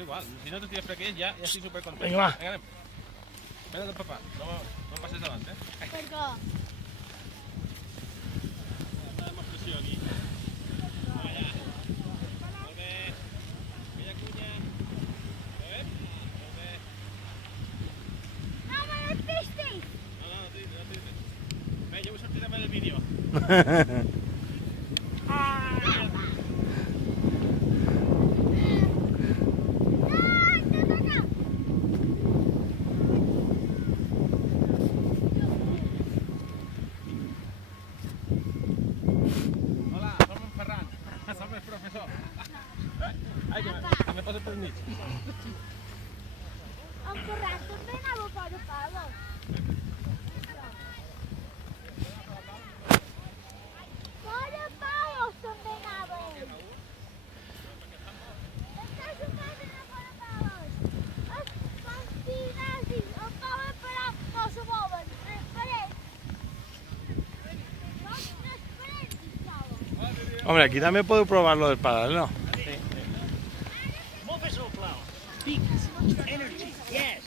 és igual. Si no t'ho tires per aquí, ja estic supercontent. Vinga, va. Vinga, anem. Espera't, papà. No passes davant, eh? Per què? Una demostració aquí. Allà. Molt bé. Aquella cunya. Molt bé. No me despistis! No tiris. Bé, jo vull sortir també del vídeo. Hola, som en Ferran. Som el professor. Ai, que me poso pel mig. En Ferran també anava a fora pales. Fora pales també anava ell. Està jugant a fora pales. Els gimnasis, el pal parat, no se mouen, transparents. Són transparents, els pals. Hombre, aquí també podeu provar lo del paral, no? Move us all, plow. Peak. Energy. Yes.